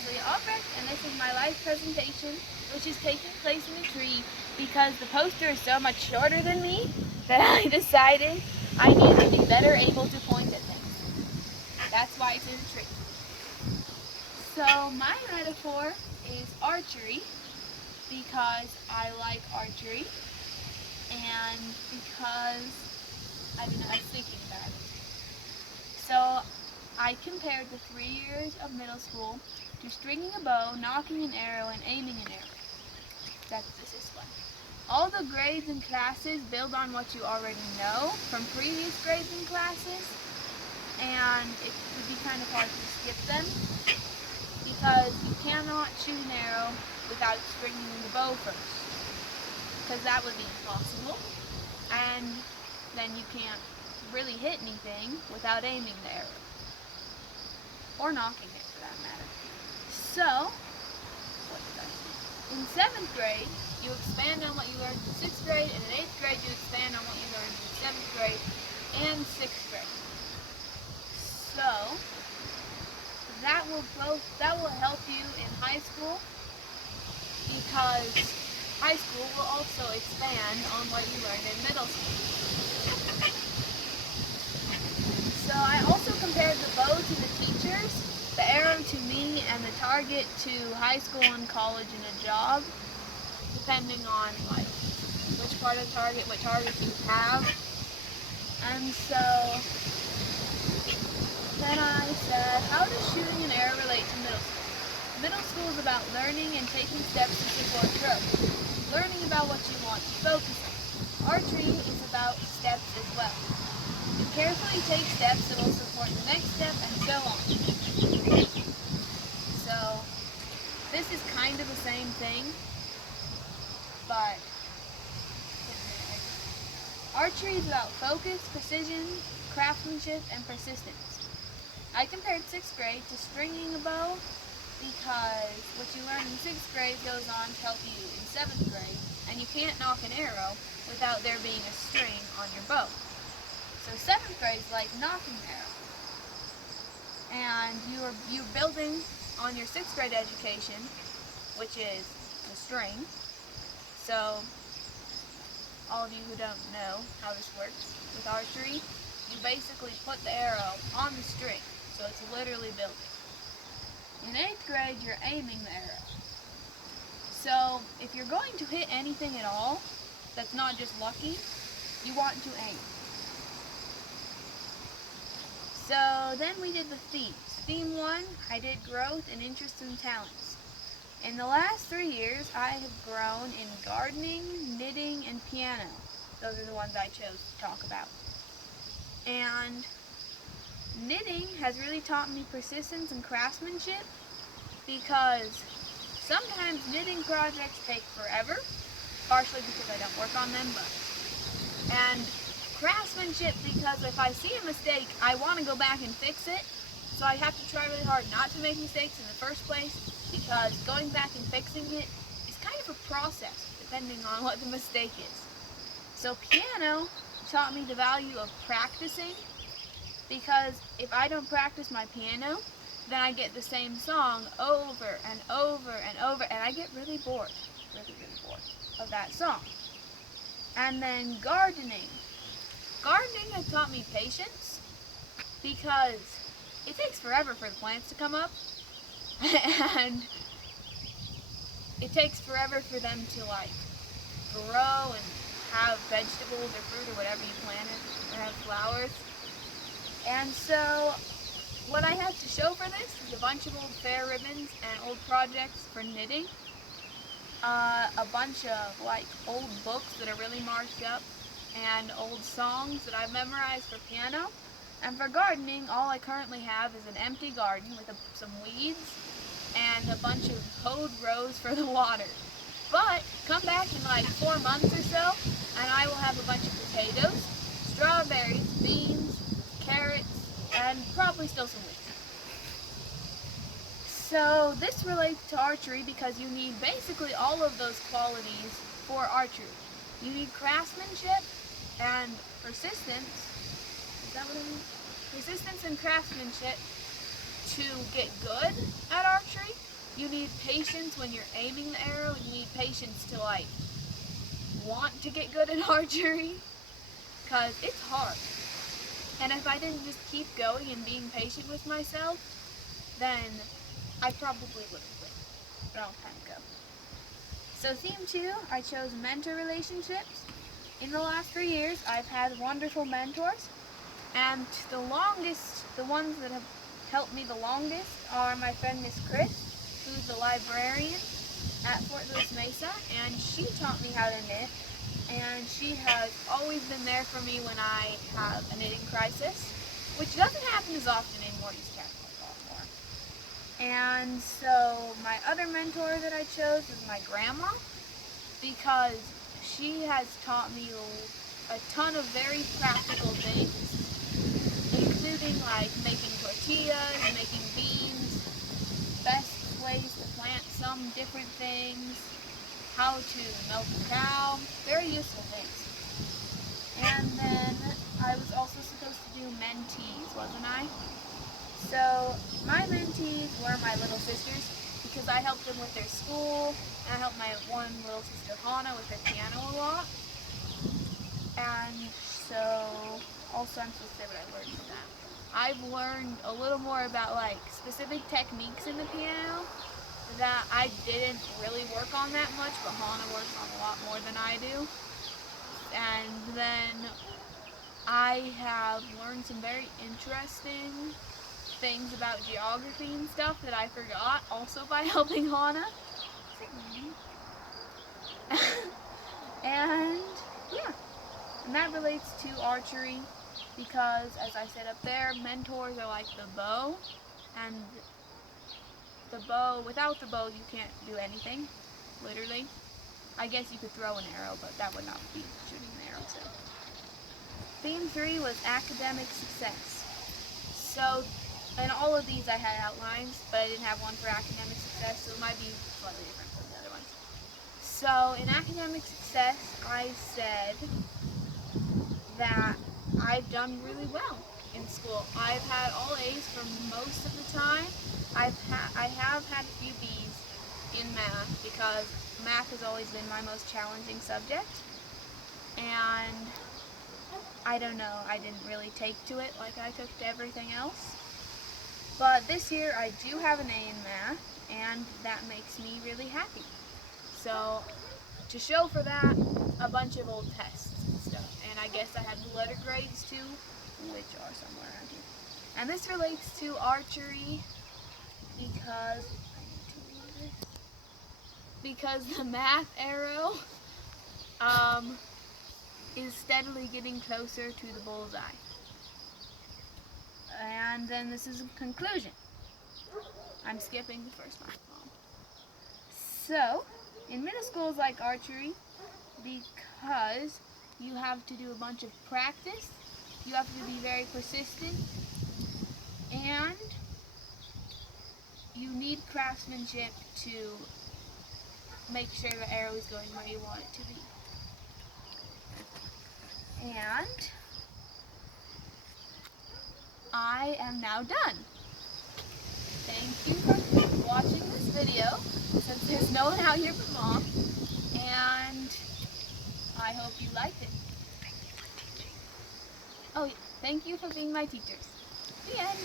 is Leia and this is my live presentation, which is taking place in a tree because the poster is so much shorter than me that I decided I need to be better able to point at things. That's why it's in a tree. So my metaphor is archery because I like archery and because I was thinking about it. So I compared the 3 years of middle school to stringing a bow, knocking an arrow, and aiming an arrow. This is one. All the grades and classes build on what you already know from previous grades and classes, and it would be kind of hard to skip them because you cannot shoot an arrow without stringing the bow first, because that would be impossible, and then you can't really hit anything without aiming the arrow. Or knocking it, for that matter. So, what did I say? In 7th grade, you expand on what you learned in 6th grade, and in 8th grade, you expand on what you learned in 7th grade and 6th grade. So, that will help you in high school, because high school will also expand on what you learned in middle school. So I also compared the bow to the teachers, the arrow to me, and the target to high school and college and a job, depending on which part of the target, what target you have. And so then I said, how does shooting an arrow relate to middle school? Middle school is about learning and taking steps to support growth, learning about what you want to focus on. Archery is about steps as well. You carefully take steps that will support the next step, and so on. So, this is kind of the same thing, but archery is about focus, precision, craftsmanship, and persistence. I compared 6th grade to stringing a bow because what you learn in 6th grade goes on to help you in 7th grade, and you can't knock an arrow without there being a string on your bow. So 7th grade is like knocking an arrow. And you're building on your 6th grade education, which is the string. So all of you who don't know how this works with archery, you basically put the arrow on the string. So it's literally building. In 8th grade, you're aiming the arrow. So if you're going to hit anything at all that's not just lucky, you want to aim. So then we did the themes. Theme 1, I did growth and interests and talents. In the last 3 years, I have grown in gardening, knitting, and piano. Those are the ones I chose to talk about. And knitting has really taught me persistence and craftsmanship because sometimes knitting projects take forever, partially because I don't work on them, and craftsmanship because if I see a mistake, I want to go back and fix it, so I have to try really hard not to make mistakes in the first place, because going back and fixing it is kind of a process, depending on what the mistake is. So piano taught me the value of practicing, because if I don't practice my piano, then I get the same song over and over and over, and I get really bored of that song. And then gardening. Gardening has taught me patience because it takes forever for the plants to come up, and it takes forever for them to grow and have vegetables or fruit or whatever you planted, or have flowers. And so what I have to show for this is a bunch of old fair ribbons and old projects for knitting, a bunch of old books that are really marked up, and old songs that I've memorized for piano. And for gardening, all I currently have is an empty garden with some weeds and a bunch of hoed rows for the water. But come back in 4 months or so, and I will have a bunch of potatoes, strawberries, beans, carrots, and probably still some weeds. So this relates to archery because you need basically all of those qualities for archery. You need craftsmanship and persistence. Is that what I mean? Persistence and craftsmanship to get good at archery, you need patience when you're aiming the arrow, and you need patience to like want to get good at archery, because it's hard. And if I didn't just keep going and being patient with myself, then I probably would have quit a long time ago. So theme 2, I chose mentor relationships. In the last 3 years, I've had wonderful mentors, and the ones that have helped me the longest are my friend Miss Chris, who's the librarian at Fort Lewis Mesa, and she taught me how to knit, and she has always been there for me when I have a knitting crisis, which doesn't happen as often in Morty's Chapel a lot more. And so my other mentor that I chose was my grandma, because she has taught me a ton of very practical things, including like making tortillas, making beans, best ways to plant some different things, how to milk a cow, very useful things. And then I was also supposed to do mentees, wasn't I? So my mentees were my little sisters, because I helped them with their school, and I helped my one little sister Hannah with her piano a lot. And so also I'm supposed to say what I learned from that. I've learned a little more about like specific techniques in the piano that I didn't really work on that much, but Hannah works on a lot more than I do. And then I have learned some very interesting things about geography and stuff that I forgot, also by helping Hannah. And yeah, and that relates to archery, because as I said up there, mentors are like the bow, and the bow, without the bow you can't do anything, literally. I guess you could throw an arrow, but that would not be shooting an arrow. So theme 3 was academic success. So in all of these I had outlines, but I didn't have one for academic success, so it might be slightly different from the other ones. So in academic success, I said that I've done really well in school. I've had all A's for most of the time. I have had a few B's in math, because math has always been my most challenging subject, and I don't know, I didn't really take to it like I took to everything else. But this year I do have an A in math, and that makes me really happy. So to show for that, a bunch of old tests and stuff, and I guess I had the letter grades too, which are somewhere around here. And this relates to archery, because the math arrow is steadily getting closer to the bullseye. And then this is a conclusion. I'm skipping the first one. So, in middle schools like archery, because you have to do a bunch of practice, you have to be very persistent, and you need craftsmanship to make sure the arrow is going where you want it to be. And I am now done. Thank you for watching this video, since there's no one out here but Mom, and I hope you liked it. Thank you for teaching. Oh, yeah. Thank you for being my teachers. The end.